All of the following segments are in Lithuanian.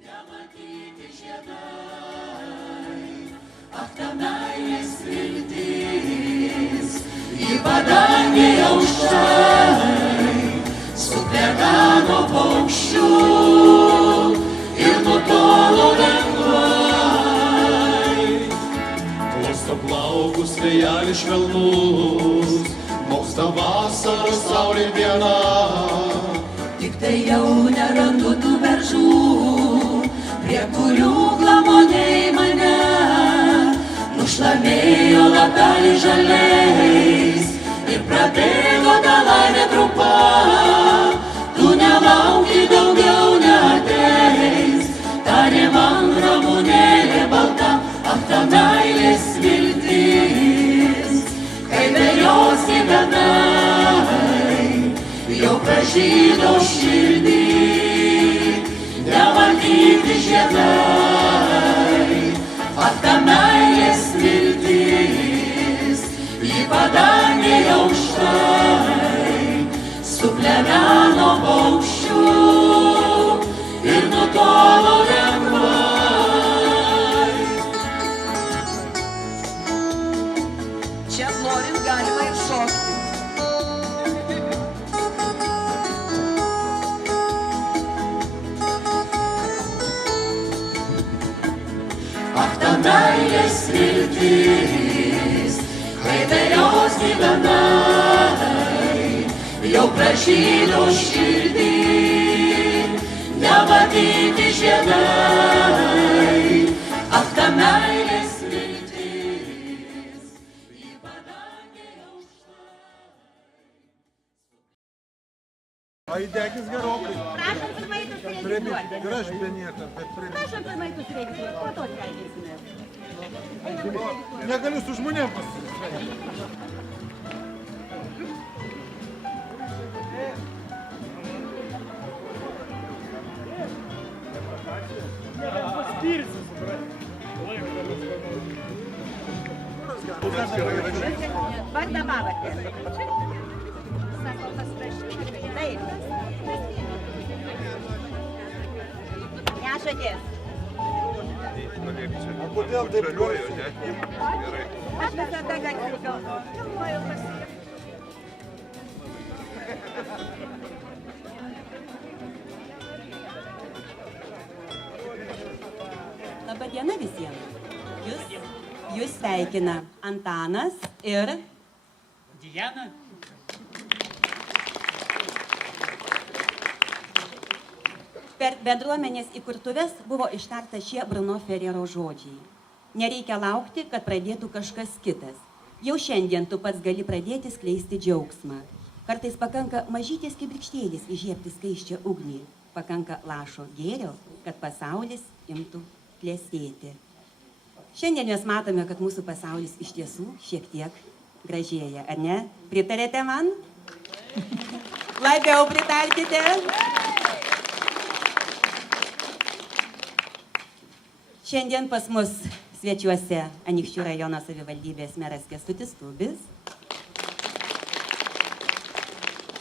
Nematyti žiedai, ach ta meilės viltis, į padangę aukštai, suplėtano paukščių ir nutolo lengvai. Klosto plaukus vėjelis švelnus, moksta vasaros saulė viena. Tik tai jau nerandu tų beržų, prie kurių glamoniai mane nušlamėjo lapeliai žaliais ir prabėgo ta laimė trumpa. Tu nelauki, daugiau neateis, tarė man ramunėlė balta, ach ta meilės viltis, kai be jos gyvenai, jau pražydo širdį. Nematyti žiedai, ach ta meilės viltis, į padangę aukštai, supleveno paukščių ir nutolo lengvai. Čia norint galima ir šokti. Ach ta meilės viltis, kai be jos gyvenai, jau pražydo širdį. Nematyti žiedai, ach ta meilės viltis, į padangę aukštai. A įdegis gerokai. Prašom pirmaitus registruoti. Ir aš be niekas, bet Prašom pirmaitus registruoti. Po to sveikinsime. negaliu su žmonėm pasisveikinti. Paspirsi, suprasti. Laikomas komandas. Vardą pavardę. Sako, pasirašykite. Taip. Nešatės. O kodėl taip garsiai? Aš visada garsiai kalbu. Filmuoju pasiekti. Labą dieną visiems. Jūs sveikina Antanas ir Diana. per bendruomenės įkurtuves buvo ištarta šie Bruno Ferrero žodžiai. Nereikia laukti, kad pradėtų kažkas kitas. Jau šiandien tu pats gali pradėti skleisti džiaugsmą. Kartais pakanka mažytis kibirkštėlis įžiebti skaisčią ugnį. Pakanka lašo gėrio, kad pasaulis imtų klestėti. Šiandien mes matome, kad mūsų pasaulis iš tiesų šiek tiek gražėja, ar ne? Pritarėte man? Labiau pritarkite. Šiandien pas mus svečiuose Anykščių rajono savivaldybės meras Kęstutis Tubis.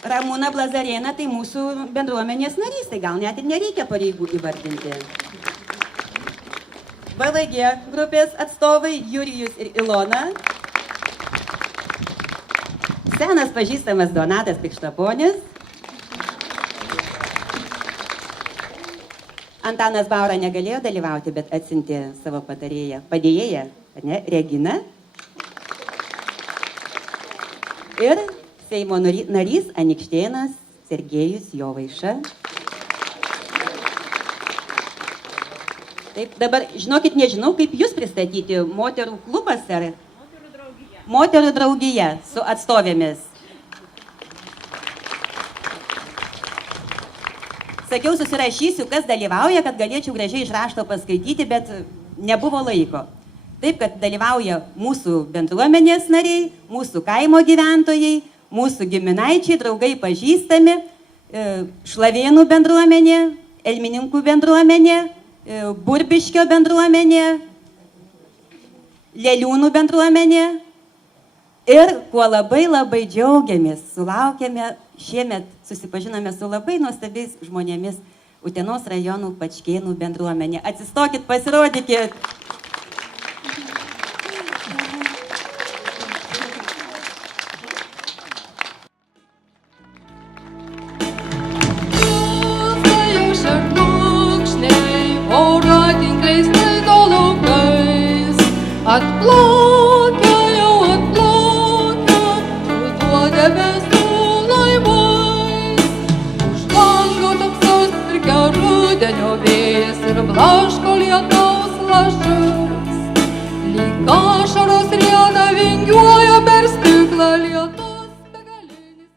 Ramūna Blazarėna tai mūsų bendruomenės narys, tai gal net ir nereikia pareigų įvardinti. VVG grupės atstovai Jurijus ir Ilona. Senas pažįstamas Donatas Pikštaponis. Antanas Baura negalėjo dalyvauti, bet atsiuntė savo padėjėją, Reginą. Ir Seimo narys Anykštėnas Sergejus Jovaiša. Taip, dabar, žinokit, nežinau, kaip jūs pristatyti. Moterų klubas ar? Moterų draugija. Moterų draugija su atstovėmis. Sakiau, susirašysiu, kas dalyvauja, kad galėčiau gražiai iš rašto paskaityti, bet nebuvo laiko. Taip, kad dalyvauja mūsų bendruomenės nariai, mūsų kaimo gyventojai, mūsų giminaičiai, draugai pažįstami, Šlavėnų bendruomenė, Elmininkų bendruomenė, Burbiškio bendruomenė, Leliūnų bendruomenė ir kuo labai labai džiaugiamės, sulaukėme šiemet susipažinome su labai nuostabiais žmonėmis Utenos rajonų Pačkėnų bendruomenė. Atsistokit, pasirodykit. Atplaukia jau atplaukia, ruduo debesų laivais. Už lango tamsos mirkia rudenio vėjas ir blaško lietaus lašus. Lyg ašaros rieda vingiuoja per stiklą lietus begalinis lietus.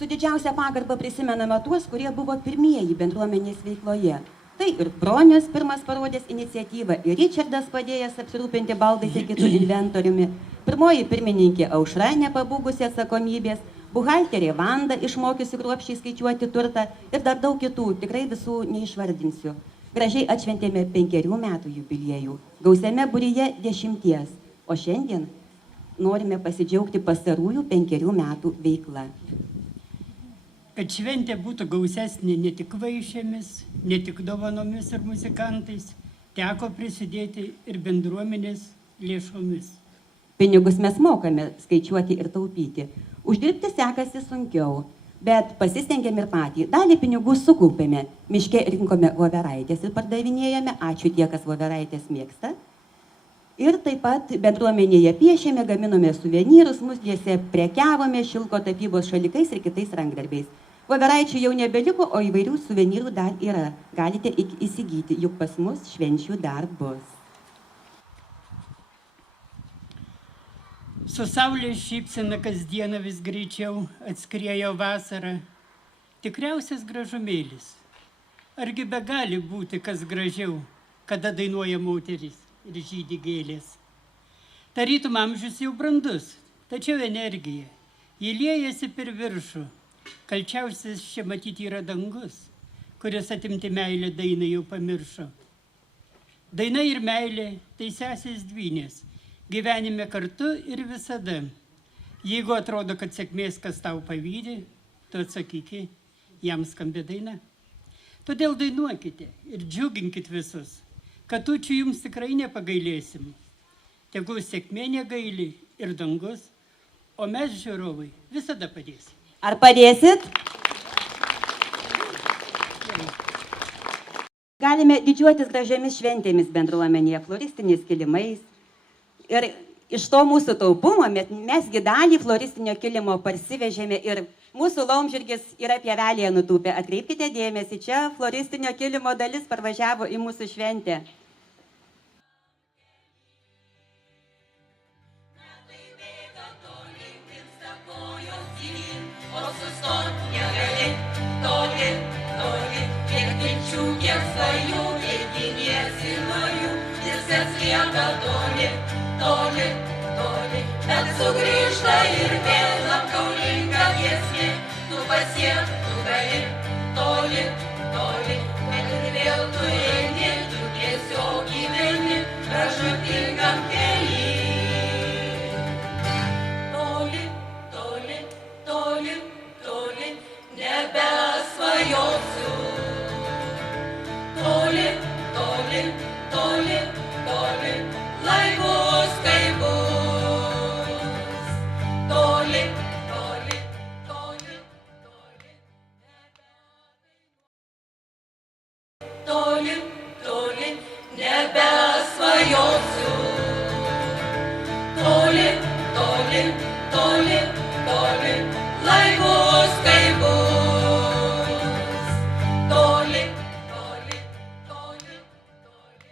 Su didžiausia pagarba prisimename tuos, kurie buvo pirmieji bendruomenės veikloje. Tai ir Bronius pirmas parodęs iniciatyvą, ir Ričardas padėjęs apsirūpinti baldais ir kitų inventoriumi. Pirmoji pirmininkė Aušra nepabūgusi atsakomybės, buhalterė Vanda išmokiusi kruopščiai skaičiuoti turtą ir dar daug kitų, tikrai visų neišvardinsiu. Gražiai atšventėme 5 metų jubiliejų, gausiame būryje 10, o šiandien norime pasidžiaugti pastarųjų 5 metų veikla. Kad šventė būtų gausesnė ne tik vaišėmis, ne tik dovanomis ir muzikantais, teko prisidėti ir bendruomenės lėšomis. Pinigus mes mokame skaičiuoti ir taupyti. Uždirbti sekasi sunkiau, bet pasistengėme ir patį. Dalį pinigų sukaupėme. Miške rinkome voveraitės ir pardavinėjame. Ačiū tie, kas voveraitės mėgsta. Ir taip pat bendruomenėje piešėme, gaminome suvenyrus, musdėse prekiavome šilko tapybos šalikais ir kitais rankdarbiais. Voveraičių jau nebeliko, o įvairių suvenyrų dar yra. Galite įsigyti, juk pas mus švenčių dar bus. Su saulės šypsena kasdieną vis greičiau atskriejo vasara. Tikriausias gražumėlis. Argi begali būti kas gražiau, kada dainuoja moteris ir žydi gėlės. Tarytum amžius jau brandus, tačiau energija. Ji liejasi per viršų. Kalčiausias čia matyti yra dangus, kuris atimti meilę dainą jau pamiršo. Daina ir meilė tai sesės dvynės. Gyvenime kartu ir visada. Jeigu atrodo, kad sėkmės kas tau pavydi, tu atsakyki, jam skambė daina. Todėl dainuokite ir džiuginkit visus. Katučių jums tikrai nepagailėsim. Tegul sėkmė negaili ir dangus, o mes žiūrovai visada padėsim. Ar padėsit? Galime didžiuotis gražiamis šventėmis bendruomenėje, floristiniais kilimais. Ir iš to mūsų taupumo mesgi dalį floristinio kilimo parsivežėme ir mūsų laumžirgis yra pievelėje nutūpę. Atkreipkite dėmesį, čia floristinio kilimo dalis parvažiavo į mūsų šventę. Bet sugrįžta ir vėl apgaulinga giesmė, tu pasiek, tu gali, toli, toli, bet ir vėl tu eini, tu tiesiog gyveni, pražūtingam kely. Toli, toli, toli, toli, nebesvajosiu. Toli, toli, toli, toli, lai bus kaip bus. Toli, toli, toli, toli, toli, toli, nebesvajosiu. Toli, toli, toli, toli, lai bus kaip bus. Toli, toli, toli, toli.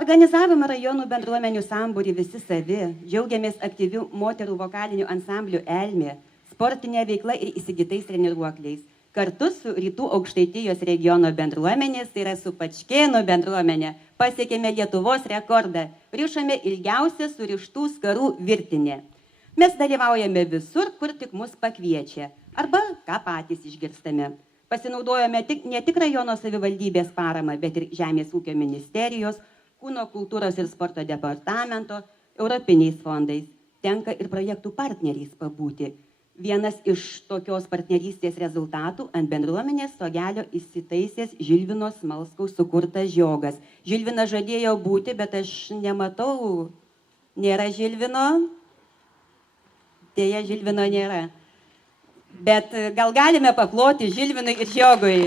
Organizavome rajonų bendruomenių sambūrį visi savi, džiaugiamės aktyvių moterų vokalinių ansamblių Elmė, sportinė veikla ir įsigytais treniruokliais. Kartu su Rytų Aukštaitijos regiono bendruomenės, tai yra su Pačkėnų bendruomenė, pasiekėme Lietuvos rekordą, rišome ilgiausią surištų skarų virtinę. Mes dalyvaujame visur, kur tik mus pakviečia, arba ką patys išgirstame. Pasinaudojame ne tik rajono savivaldybės paramą, bet ir Žemės ūkio ministerijos, Kūno kultūros ir sporto departamento, europiniais fondais. tenka ir projektų partneriais pabūti. Vienas iš tokios partnerystės rezultatų ant bendruomenės stogelio įsitaisęs Žilvino Smalskaus sukurtas žiogas. Žilvinas žadėjo būti, bet aš nematau. Nėra Žilvino. Deja, Žilvino nėra. Bet gal galime paploti Žilvinui ir žiogui.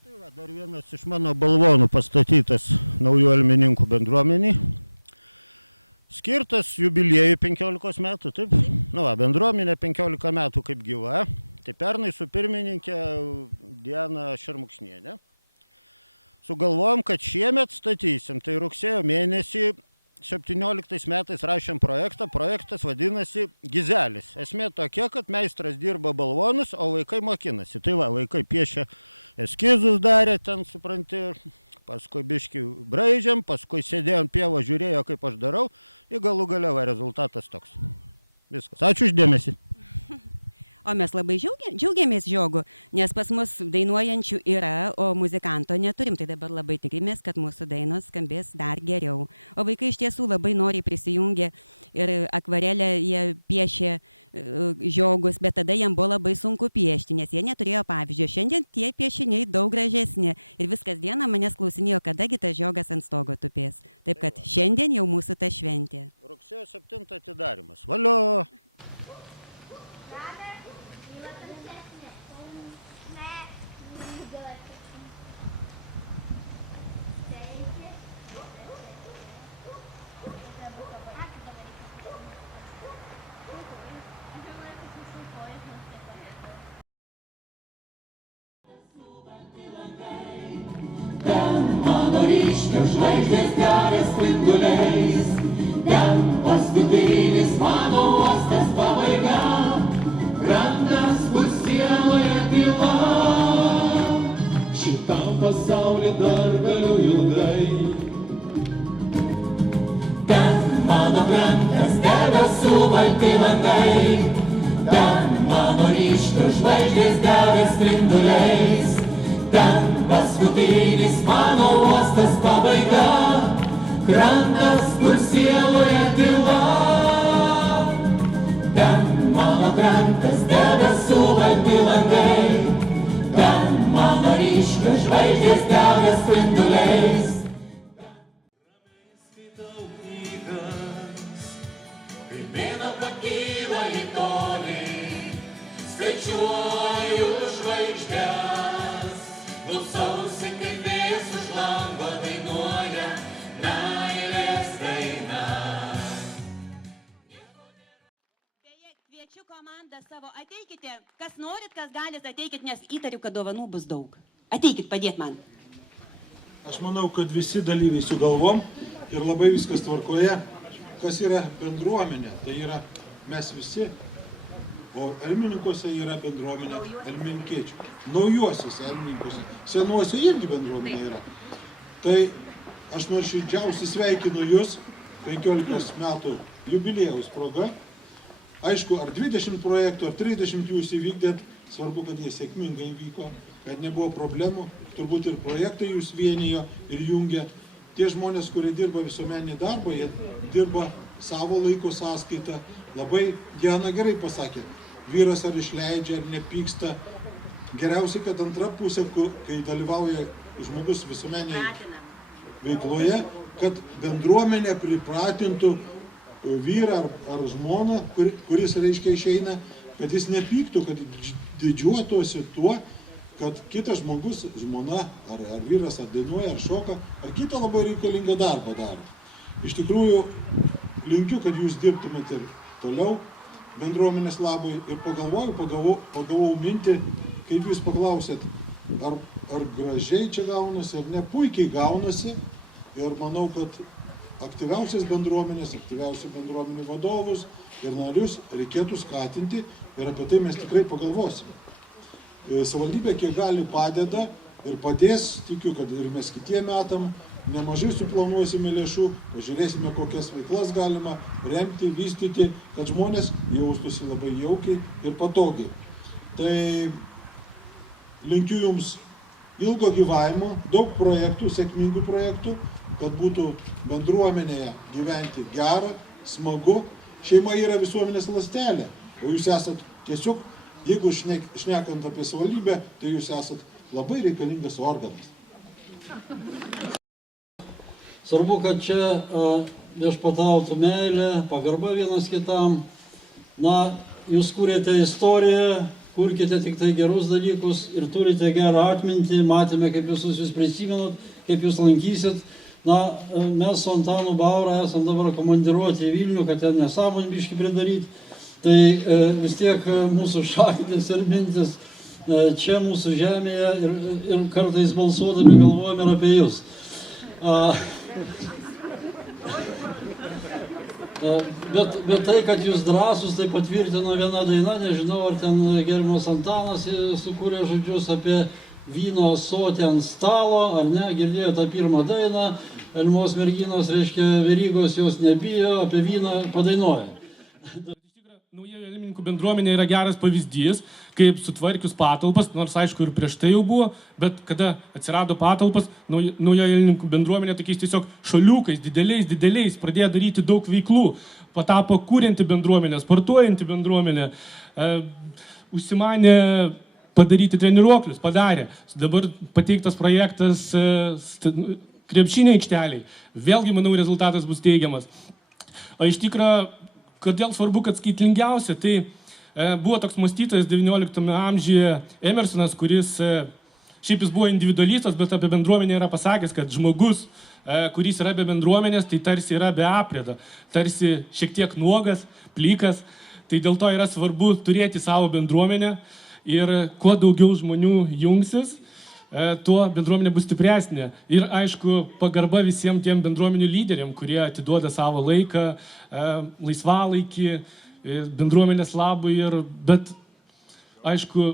Tai va, dar vienas iš mano balvonų pastatytas naujų Almininkų bendruomeniai. Skirtas jubiliejui 15 metų, taip? Nu va, bendruomenė 15 metų kaip gyva. Tai pernai su pirmininkė Diana Šermukšnienė sugalvojom, kad šiemet statysim. Tai rugsėjo mėnesį 17 metais rašėm projektą. Projektas vadinasi Gizelis. Esmė tokia, kad meistras dirba balvonus, o vaikai mokinasi. Tai va, vaikai piešia eskizus darė ten, supranti, paskui biškį braižėm, paskui sėdėjom pievą, žiūrėjo, kaip aš darau, ir galų gale va, rezultatas toks. Viskas. Ačiū už dėmesį. O mes labai džiaugiamės žiogu, nes pas mus dainuojančių yra, o muzikanto neturim. Tai dabar labai tikimės, kad mūsų dainos skambės dar geriau. O vaikai iš tiesų labai noriai prisijungė ir akvarelę jie piešė žiogus, bet tada jiem buvo labai sunku piešti, nes jie neturėjo pavyzdžio. Šiandien tie piešiniai daug gražesni ir viskas dieną manęs klausinėjo, kadagi tas žiogas ant stogo tupės. Taip kad šiandien jau mūsų ta šventė. Rugsėjo 7 atidarimas. Valio! Žvaigždės darė spinduliais, ten paskutinis mano uostas pabaiga, krantas, kur sieloje tyla. Šitam pasaulį dar galiu ilgai. Ten mano krantas, debesų balti langai, ten mano ryškios žvaigždės darė spinduliais, ten paskutinis mano uostas pabaiga, krantas, kur sieloje tyla. Ten mano krantas, debesų balti langai, ten mano ryškios žvaigždės dega spinduliais. Skaitau knygas, kaip mėnuo pakyla į tolį, skaičiuoju žvaigždes. Klausausi, kaip vėjas už lango dainuoja meilės daina. Beje, kviečiu komandą savo, ateikite, kas norit, kas galit, ateikit, nes įtariu, kad dovanų bus daug. Ateikit, padėt man. Aš manau, kad visi dalyviai sugalvom ir labai viskas tvarkoje. Kas yra bendruomenė? Tai yra mes visi. O Elmininkuose yra bendruomenė Elmininkiečių. Naujuosiuose Elmininkuose. Senuose irgi bendruomenė yra. Tai aš nuoširdžiausiai sveikinu Jūs 15 metų jubiliejaus proga. Aišku, ar 20 projektų, ar 30 Jūs įvykdėt, svarbu, kad jie sėkmingai vyko, kad nebuvo problemų. Turbūt ir projektai Jūs vienijo ir jungė. Tie žmonės, kurie dirba visuomeninį darbą, jie dirba savo laiko sąskaitą. Labai Diana gerai pasakė. Vyras ar išleidžia, ar nepyksta. Geriausiai, kad antra pusė, kai dalyvauja žmogus visuomenėje veikloje, kad bendruomenė pripratintų vyrą ar žmoną, kuris reiškia išeina, kad jis nepyktų, kad didžiuotųsi tuo, kad kitas žmogus, žmona ar vyras, ar dainuoja, ar šoka, ar kitą labai reikalingą darbą daro. Iš tikrųjų, linkiu, kad jūs dirbtumėte ir toliau bendruomenės labai ir pagavau mintį, kaip jūs paklausėt, ar gražiai čia gaunasi, ar ne, puikiai gaunasi ir manau, kad aktyviausių bendruomenių vadovus ir narius reikėtų skatinti ir apie tai mes tikrai pagalvosime. Savivaldybė kiek gali padeda ir padės, tikiu, kad ir mes kitiem metam nemažai suplanuosime lėšų, pažiūrėsime, kokias veiklas galima remti, vystyti, kad žmonės jaustųsi labai jaukiai ir patogiai. Tai linkiu jums ilgo gyvavimo, daug projektų, sėkmingų projektų, kad būtų bendruomenėje gyventi gera, smagu. Šeima yra visuomenės ląstelė, o jūs esat tiesiog, jeigu šnekant apie savivaldybę, tai jūs esat labai reikalingas organas. Svarbu, kad čia viešpatautų meilė, pagarba vienas kitam. Na, jūs kūrėte istoriją, kurkite tik tai gerus dalykus ir turite gerą atmintį. Matėme, kaip visus jūs prisimenat, kaip jūs lankysit. Na, mes su Antanu Baura esam dabar komandiruoti į Vilnių, kad ten nesąmonį biškį pridaryti. Tai vis tiek mūsų šaknis ir mintis čia mūsų žemėje ir kartais balsuodami galvojame ir apie jūs. Bet tai, kad jūs drąsus, tai patvirtino viena daina, nežinau, ar ten gerbiamas Antanas sukūrė žodžius apie vyno ąsotį ant stalo, ar ne, girdėjo tą pirmą dainą, Elmos merginos, reiškia, verygos jos nebijo, apie vyną padainuoja. Naujųjų Elmininkų bendruomenė yra geras pavyzdys, kaip sutvarkius patalpas, nors aišku ir prieš tai jau buvo, bet kada atsirado patalpas, Naujoji Elmininkų bendruomenė tokiais tiesiog šaliukais, dideliais, pradėjo daryti daug veiklų, patapo kūrinti bendruomenę, sportuojanti bendruomenę, užsimanė padaryti treniruoklius, padarė. Dabar pateiktas projektas krepšinio aikšteliai. Vėlgi, manau, rezultatas bus teigiamas. O iš tikrųjų, kodėl svarbu, kad skaitlingiausia, tai buvo toks mąstytojas 19 amžiuje Emersonas, kuris, šiaip jis buvo individualistas, bet apie bendruomenę yra pasakęs, kad žmogus, kuris yra be bendruomenės, tai tarsi yra be aprėdo, tarsi šiek tiek nuogas, plykas, tai dėl to yra svarbu turėti savo bendruomenę ir kuo daugiau žmonių jungsis, tuo bendruomenė bus stipresnė. Ir aišku, pagarba visiems tiem bendruomenių lyderiam, kurie atiduoda savo laiką, laisvalaikį, bendruomenės labui, bet aišku,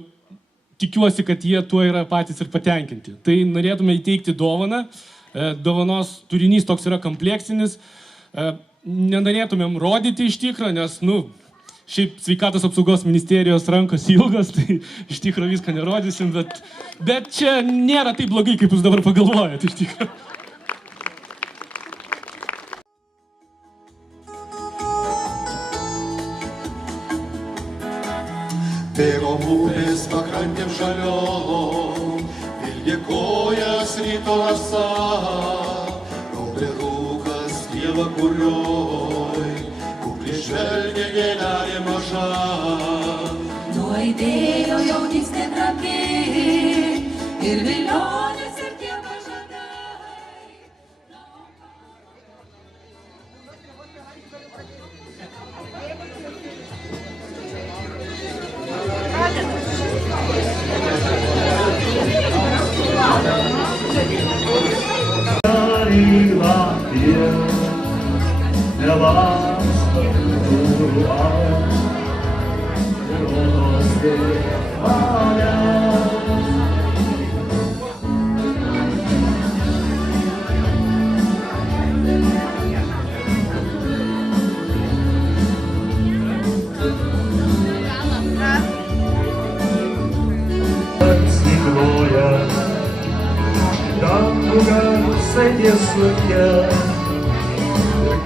tikiuosi, kad jie tuo yra patys ir patenkinti. Tai norėtume įteikti dovaną. Dovanos turinys toks yra kompleksinis. Nenorėtumėm rodyti iš tikro, nes, šiaip sveikatos apsaugos ministerijos rankos ilgos, tai iš tikrųjų viską nerodysim, bet čia nėra taip blogai, kaip jūs dabar pagalvojat, iš tikrųjų. Bėgo mūris pakrantėm žaliom, vilgė kojas ryto rasa, gaudrė rūkas dieva kurioj, kuklį žvelgia gėlelė maža. Nuaidėjo jaunystė trapi ir vilionės ir tie pažadai.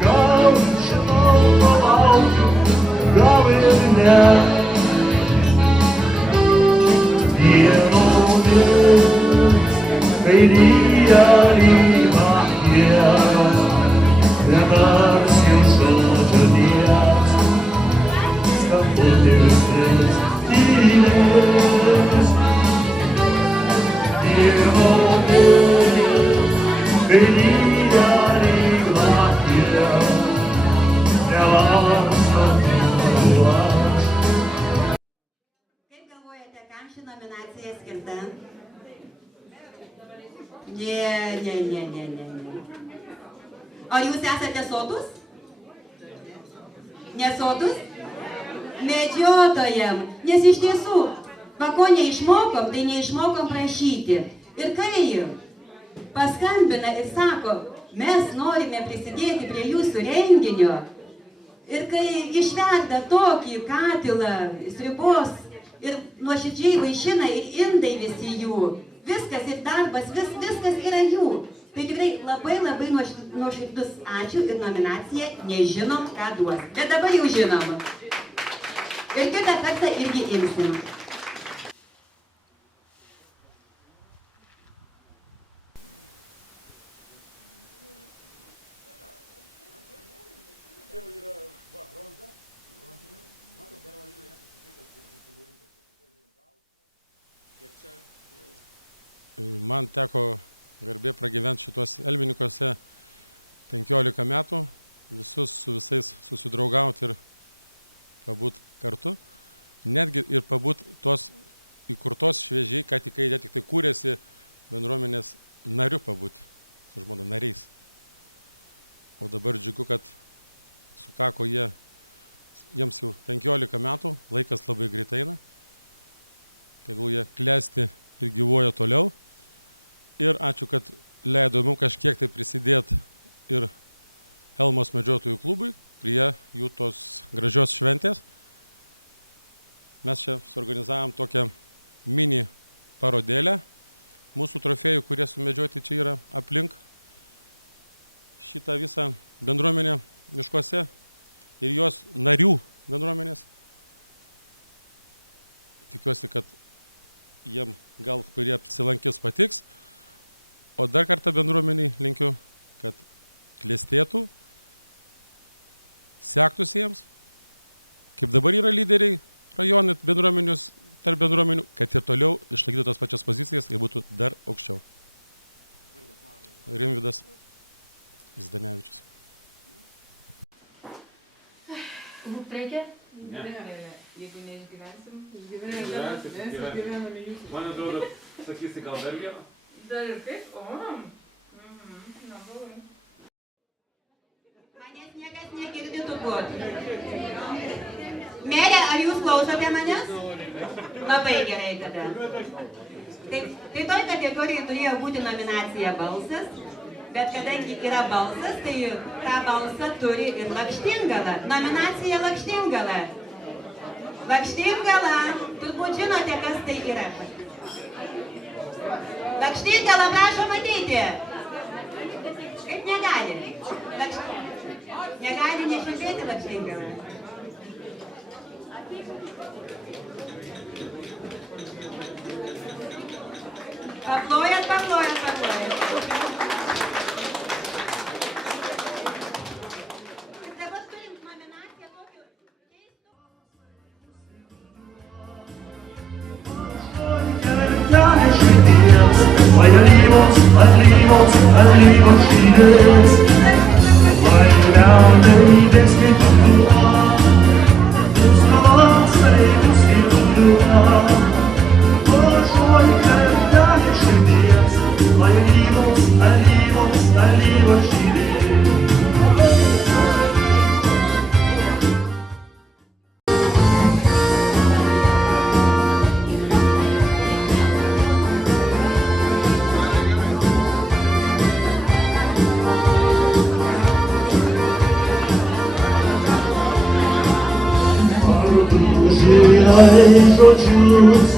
Gal žinau, laukiu, gal ir ne. Dienomis, kai lyja į nakties, nedarsiai žodžių lies, skambutis vis tylės. Kam ši nominacija skirta? Ne. Ar jūs esate sotus? Nesotus? Medžiotojam. Nes iš tiesų, va ko neišmokom, tai neišmokom prašyti. Ir kai paskambina ir sako, mes norime prisidėti prie jūsų renginio, ir kai išverda tokį katilą sriubos ir nuoširdžiai vaišina ir indai visi jų, viskas ir darbas, viskas yra jų. Tai tikrai labai nuoširdus ačiū ir nominacija nežinom, ką duos. Bet dabar jau žinom. Ir kitą kartą irgi imsim. Man teko garbė pragyventi šitos Elmininkose 15 metų, visus su visais susidraugauti ir pabūt kartu. Netgi ir pabūt tos įkurtos šviežiai, ką tik tai kūrėsi bendruomenės nariu pabūti, su žmona nariais. O dabar džiugu, kad sukako jiems jau 15 metų, laikas labai greitai eina. Tegul jie klesti ir gyvuoja toliau. Ir ačiū, kad leido mums kažkiek tai prisidėti ir Elmos medžiotojų klubui prie jų tos gražios šventės. Mes čia suorganizavom tokią mini parodėlę mūsų trofėjų, kurie sumedžioti čia yra aplink šitą visą bendruomenę miškuose ir jos narių bendruomenės. Tikiuosi, kad jiem gal kurie apsilankys patiks. O dar kartą bendruomeniai linkiu, kad klestėtų, sektųsi jiems, kaip dabar yra lyderiai rajonai bendruomenius, tarp bendruomenių, kad ir toliau išlaikytų tas pačias pozicijas ir būtų dar aukščiau. Rimvydas Zdanevičius. Reikia? Ne. Jeigu neišgyvensim, išgyvename jūsų. Man atrodo, sakysi gal dar vieną? Dar ir kaip? Nebuvai. Manęs niekas negirdi turbūt. Merė, ar jūs klausote manęs? Labai gerai tada. Tai toj kategorijai turėjo būti nominacija balsas, bet kadangi yra balsas, tai tą balsą turi ir Lakštingala. Nominacija Lakštingala. Lakštingala, turbūt žinote, kas tai yra. Lakštingala, prašom ateiti. Kaip negali? Negali nešnekėti Lakštingala. Paplojat. Dabar turim nominaciją tokiu keistu. Weil lieb uns vieles, weil du lerne i væsken du har. Du skal vokse, du skal du har. Og så kan jeg skjønnes, weil lieb uns vieles. Žodžius